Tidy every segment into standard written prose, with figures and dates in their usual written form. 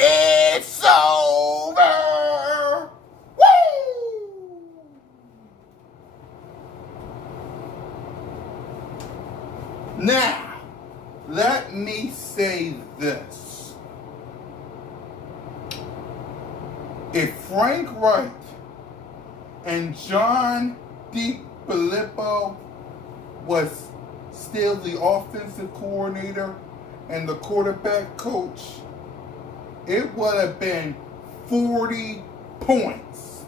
It's over! Woo! Now, let me say this. If Frank Wright and John DiFilippo was still the offensive coordinator and the quarterback coach, it would have been 40 points.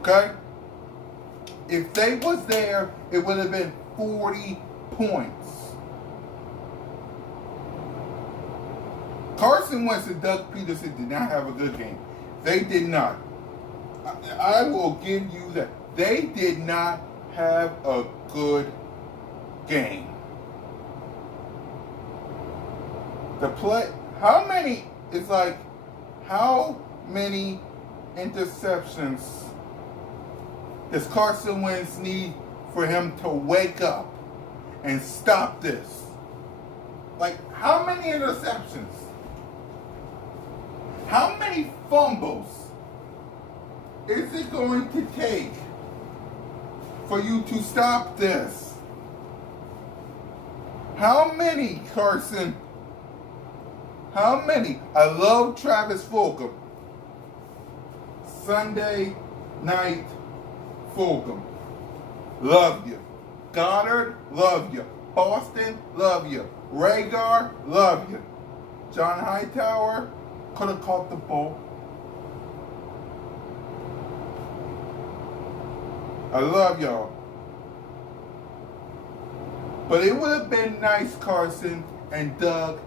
Okay? If they was there, it would have been 40 points. Carson Wentz and Doug Peterson did not have a good game. They did not. I will give you that. They did not have a good game. The play, how many interceptions does Carson Wentz need for him to wake up and stop this? Like, how many interceptions? How many fumbles is it going to take for you to stop this? How many, Carson? How many? I love Travis Fulgham. Sunday night Fulgham. Love you. Goddard, love you. Boston, love you. Rhaegar, love you. John Hightower could have caught the ball. I love y'all. But it would have been nice, Carson and Doug,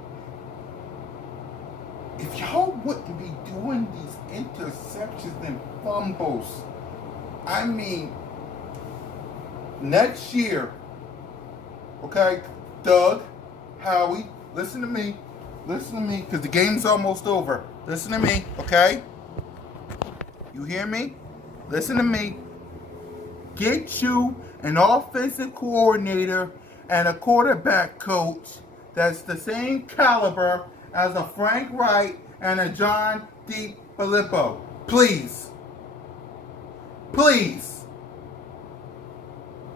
if y'all wouldn't be doing these interceptions and fumbles. I mean, next year, okay, Doug, Howie, listen to me, because the game's almost over. Listen to me, okay? You hear me? Listen to me. Get you an offensive coordinator and a quarterback coach that's the same caliber as a Frank Wright and a John DiFilippo. Please. Please.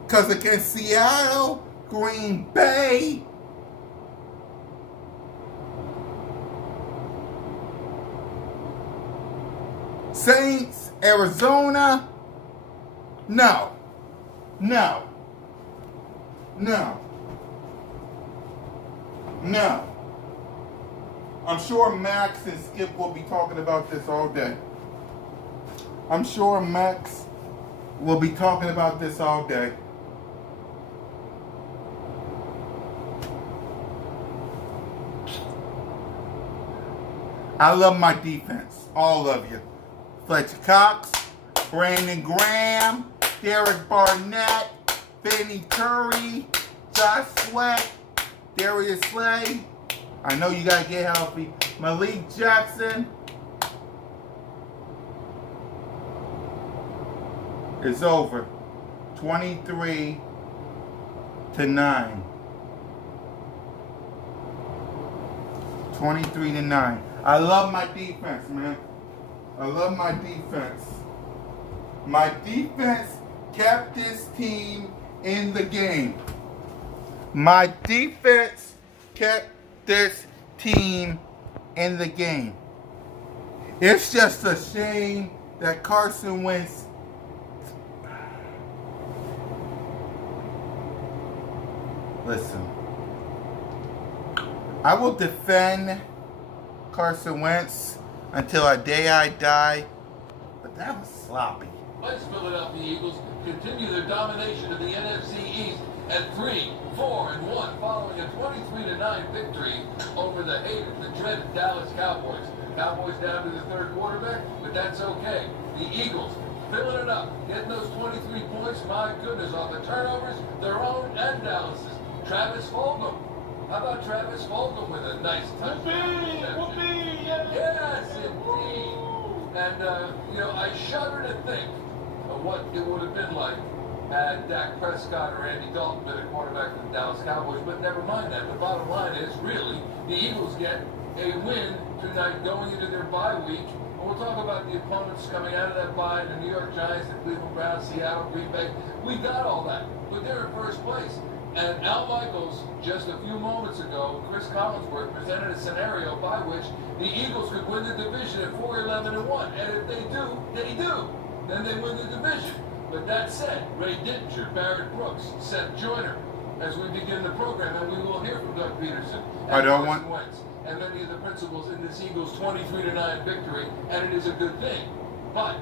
Because against Seattle, Green Bay, Saints, Arizona, no. I'm sure Max and Skip will be talking about this all day. I love my defense. All of you. Fletcher Cox, Brandon Graham, Derek Barnett, Benny Curry, Josh Sweat, Darius Slay. I know you got to get healthy. Malik Jackson. It's over. 23-9. 23-9. I love my defense, man. I love my defense. My defense kept this team in the game. My defense kept this team in the game. It's just a shame that Carson Wentz listen. I will defend Carson Wentz until a day I die, but that was sloppy. Let's Philadelphia Eagles continue their domination of the NFC East at 3-4-1 following a 23-9 victory over the hated, the dreaded Dallas Cowboys. Cowboys down to the third quarterback, but that's okay. The Eagles filling it up, getting those 23 points, my goodness, off the turnovers, their own and Dallas's. Travis Fulgham. How about Travis Fulgham with a nice touchdown? Whoopee, yes, indeed. And, I shudder to think of what it would have been like had Dak Prescott or Andy Dalton been a quarterback for the Dallas Cowboys, but never mind that. The bottom line is, really, the Eagles get a win tonight going into their bye week. And we'll talk about the opponents coming out of that bye, the New York Giants, the Cleveland Browns, Seattle, Green Bay. We got all that, but they're in first place. And Al Michaels, just a few moments ago, Chris Collinsworth presented a scenario by which the Eagles could win the division at 4-11-1. And if they do, then they win the division. But that said, Ray Dittinger, Barrett Brooks, Seth Joyner, as we begin the program, and we will hear from Doug Peterson and Carson Wentz and many of the principals in this Eagles 23-9 victory, and it is a good thing. But,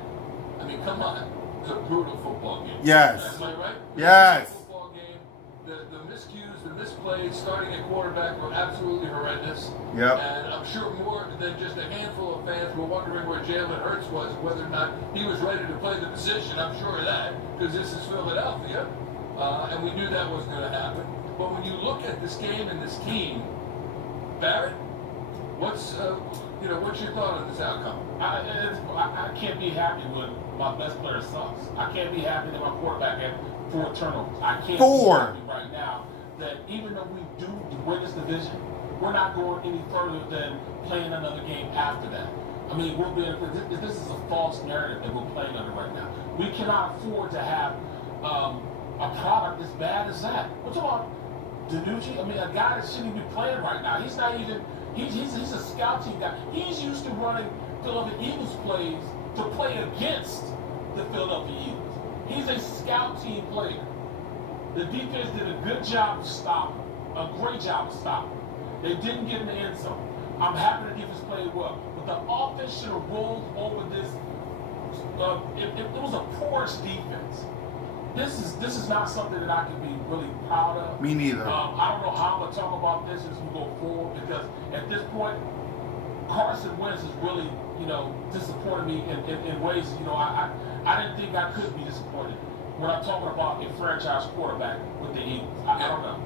I mean, come on, it's a brutal football game. Yes. Am I right? Yes. Football game. The miscues, the misplays, starting at quarterback were absolutely horrendous. Yep. And I'm sure more than just a handful of fans were wondering where Jalen Hurts was, whether or not he was ready to play the position. I'm sure of that, because this is Philadelphia, and we knew that was going to happen. But when you look at this game and this team, Barrett, what's your thought on this outcome? I can't be happy when my best player sucks. I can't be happy that my quarterback had 4 turnovers. I can't be happy right now that even though we do win this division, we're not going any further than playing another game after that. I mean, this is a false narrative that we're playing under right now. We cannot afford to have a product as bad as that. We're talking about Danucci. I mean, a guy that shouldn't be playing right now. He's not even. He's a scout team guy. He's used to running Philadelphia Eagles plays to play against the Philadelphia Eagles. He's a scout team player. The defense did a good job of stopping, a great job of stopping. They didn't get in the end zone. I'm happy the defense played well, but the offense should have rolled over this. It was a porous defense. This is not something that I can be really proud of. Me neither. I don't know how I'm gonna talk about this as we go forward, because at this point, Carson Wentz has really, disappointed me in ways, I didn't think I could be disappointed when I'm talking about a franchise quarterback with the Eagles. I don't know.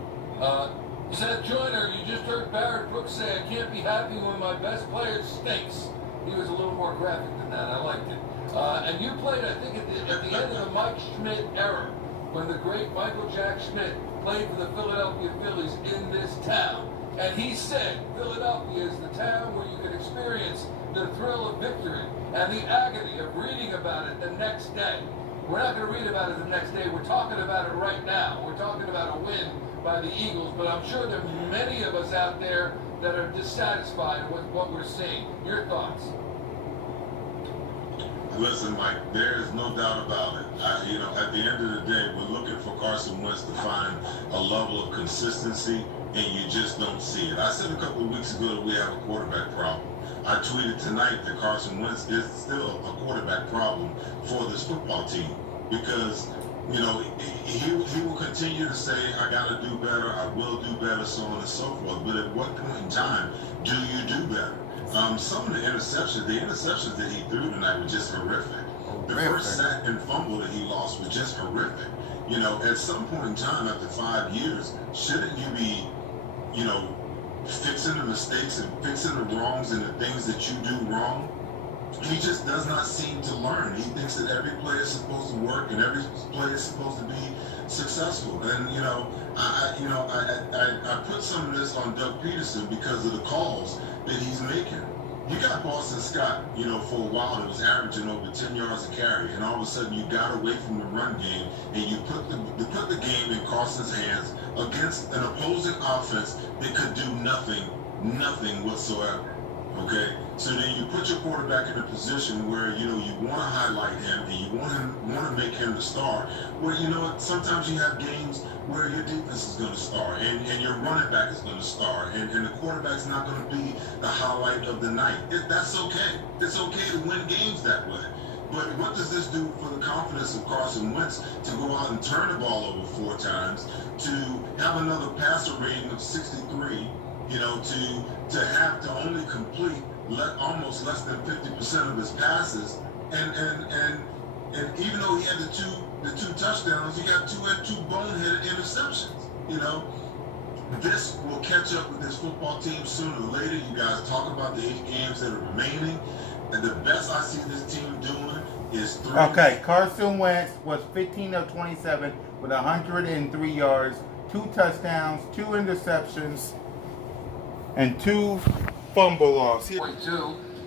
Seth Joyner, you just heard Barrett Brooks say, I can't be happy when my best player stinks. He was a little more graphic than that. I liked it. And you played, I think, at the end of the Mike Schmidt era, when the great Michael Jack Schmidt played for the Philadelphia Phillies in this town. And he said, Philadelphia is the town where you can experience the thrill of victory and the agony of reading about it the next day. We're not going to read about it the next day. We're talking about it right now. We're talking about a win by the Eagles, but I'm sure there are many of us out there that are dissatisfied with what we're seeing. Your thoughts? Listen, Mike, there is no doubt about it. At the end of the day, we're looking for Carson Wentz to find a level of consistency, and you just don't see it. I said a couple of weeks ago that we have a quarterback problem. I tweeted tonight that Carson Wentz is still a quarterback problem for this football team, because he will continue to say, I got to do better, I will do better, so on and so forth. But at what point in time do you do better? Some of the interceptions that he threw tonight were just horrific. The first sack and fumble that he lost was just horrific. At some point in time, after 5 years, shouldn't you be, fixing the mistakes and fixing the wrongs and the things that you do wrong? He just does not seem to learn. He thinks that every play is supposed to work and every play is supposed to be successful. And I put some of this on Doug Peterson because of the calls that he's making. You got Boston Scott, for a while it was averaging over 10 yards a carry, and all of a sudden you got away from the run game and you put the game in Carson's hands against an opposing offense that could do nothing whatsoever. Okay, so then you put your quarterback in a position where you want to highlight him and you want to make him the star. Where sometimes you have games where your defense is going to star and your running back is going to star and the quarterback's not going to be the highlight of the night. That's okay. It's okay to win games that way. But what does this do for the confidence of Carson Wentz to go out and turn the ball over 4 times, to have another passer rating of 63? To have to only complete almost less than 50% of his passes, and even though he had the two touchdowns, he had two boneheaded interceptions. This will catch up with this football team sooner or later. You guys talk about the 8 games that are remaining, and the best I see this team doing is 3. Okay, Carson Wentz was 15 of 27 with 103 yards, 2 touchdowns, 2 interceptions, and 2 fumble loss. 2,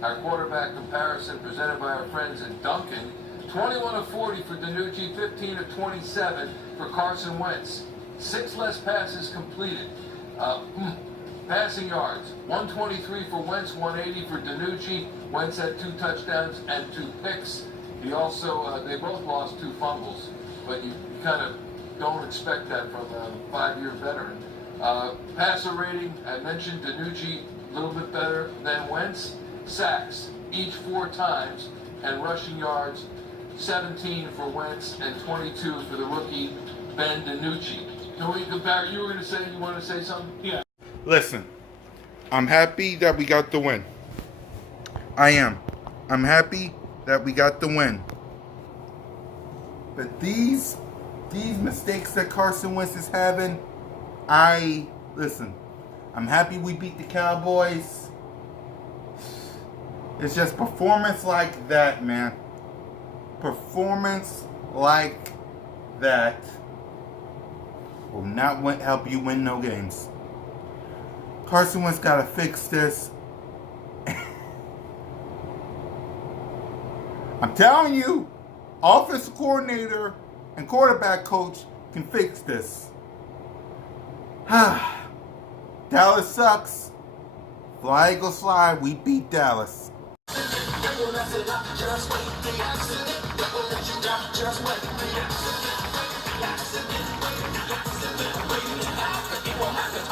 our quarterback comparison presented by our friends at Duncan. 21 of 40 for DiNucci, 15 of 27 for Carson Wentz. 6 less passes completed. Passing yards, 123 for Wentz, 180 for DiNucci. Wentz had 2 touchdowns and 2 picks. He also, they both lost 2 fumbles, but you kind of don't expect that from a 5-year veteran. Passer rating, I mentioned DiNucci a little bit better than Wentz. Sacks, each 4 times, and rushing yards, 17 for Wentz and 22 for the rookie Ben DiNucci. Can we compare? You were going to say, you want to say something? Yeah. Listen, I'm happy that we got the win. I am. I'm happy that we got the win. But these mistakes that Carson Wentz is having, listen, I'm happy we beat the Cowboys. It's just performance like that, man. Performance like that will not help you win no games. Carson Wentz got to fix this. I'm telling you, offensive coordinator and quarterback coach can fix this. Dallas sucks. Fly Eagles fly. We beat Dallas. Just wait, the accident. Just wait, the accident.